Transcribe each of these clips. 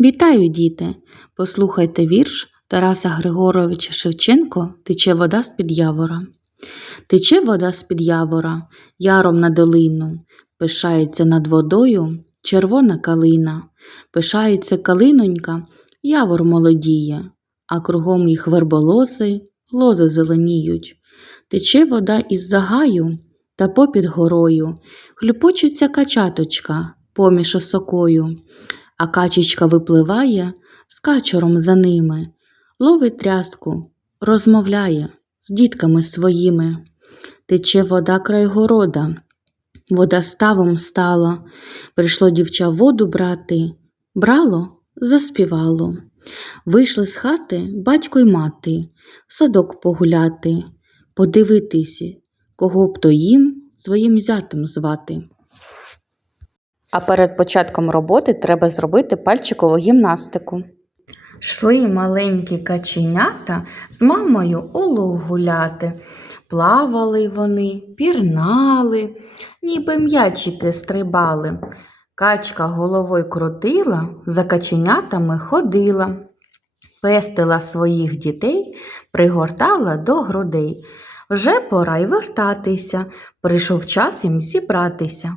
Вітаю, діти! Послухайте вірш Тараса Григоровича Шевченко Тече вода з-під явора. Тече вода з-під явора, яром на долину, пишається над водою червона калина, пишається калинонька, явор молодіє, а кругом їх верболози, лози зеленіють. Тече вода із загаю та попід горою, хлюпочеться качаточка поміж осокою. А качечка випливає з качуром за ними, ловить тряску, розмовляє з дітками своїми. Тече вода край города, вода ставом стала. Прийшло дівча воду брати, брало, заспівало. Вийшли з хати батько й мати, в садок погуляти, подивитися, кого б то їм своїм зятем звати. А перед початком роботи треба зробити пальчикову гімнастику. Шли маленькі каченята з мамою у луг гуляти. Плавали вони, пірнали, ніби м'ячики стрибали. Качка головою крутила, за каченятами ходила. Пестила своїх дітей, пригортала до грудей. Вже пора й вертатися, прийшов час їм зібратися.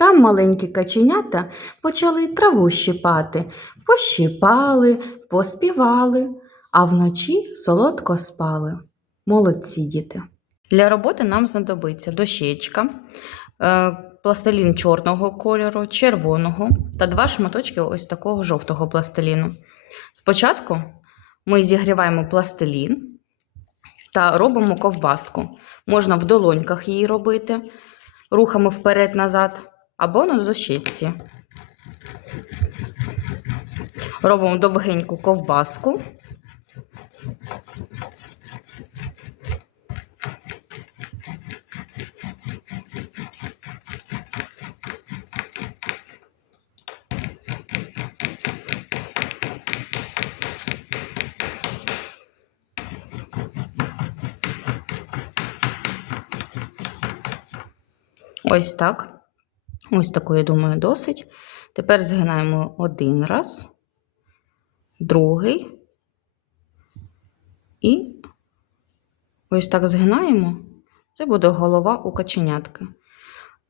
Там маленькі каченята почали траву щипати, пощипали, поспівали, а вночі солодко спали. Молодці діти. Для роботи нам знадобиться дощечка, е, пластилін чорного кольору, червоного та два шматочки ось такого жовтого пластиліну. Спочатку ми зігріваємо пластилін та робимо ковбаску. Можна в долоньках її робити, рухами вперед-назад або на дощечці. Робимо довгеньку ковбаску. Ось так. Ось таку, я думаю, досить. Тепер згинаємо один раз, другий. І ось так згинаємо. Це буде голова у каченятки.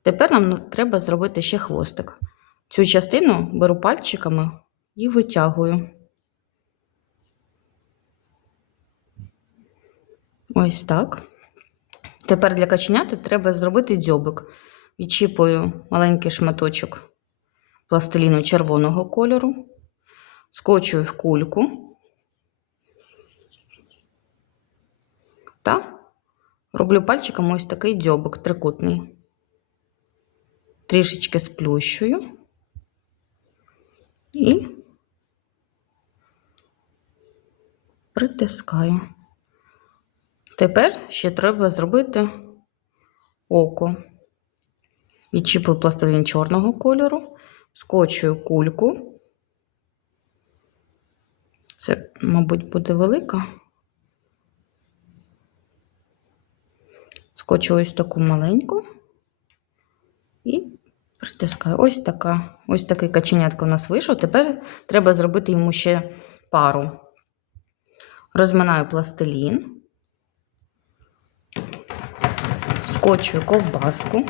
Тепер нам треба зробити ще хвостик. Цю частину беру пальчиками і витягую. Ось так. Тепер для каченяти треба зробити дзьобик. Відчіпую маленький шматочок пластиліну червоного кольору, скочую в кульку та роблю пальчиком ось такий дзьобик трикутний. Трішечки сплющую і притискаю. Тепер ще треба зробити око. Відчіпую пластилін чорного кольору, скочую кульку. Це, мабуть, буде велика. Скочу ось таку маленьку і притискаю. Ось така, ось такий каченятка у нас вийшов. Тепер треба зробити йому ще пару. Розминаю пластилін. скочую ковбаску.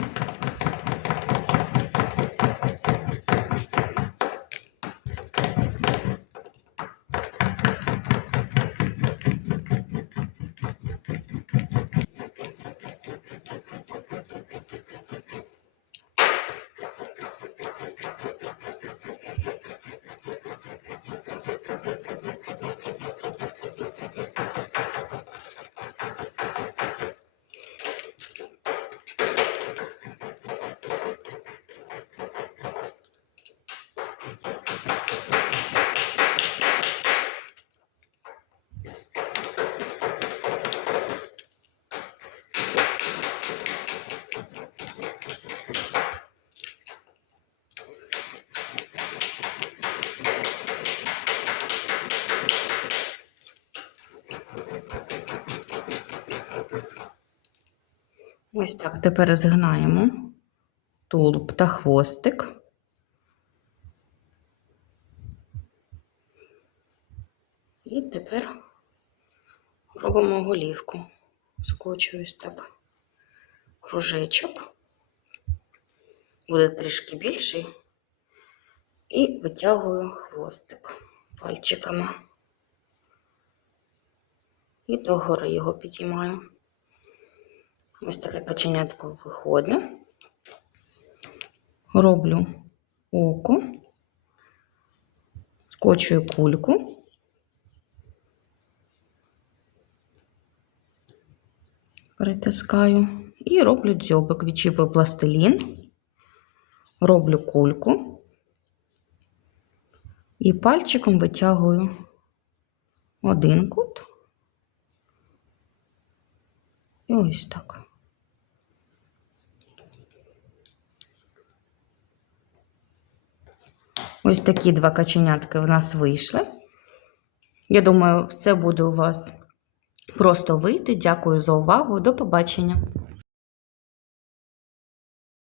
Ось так тепер згинаємо тулуб та хвостик. І тепер робимо голівку. Скочую ось так кружечок. Буде трішки більший. І витягую хвостик пальчиками. І догори його підіймаю. Ось таке каченятко виходить. Роблю око, скочую кульку. Притискаю і роблю дзьобик, відчіпую пластилін, роблю кульку і пальчиком витягую один кут. І ось так. Ось такі два каченятки в нас вийшли. Я думаю, все буде у вас просто вийти. Дякую за увагу. До побачення.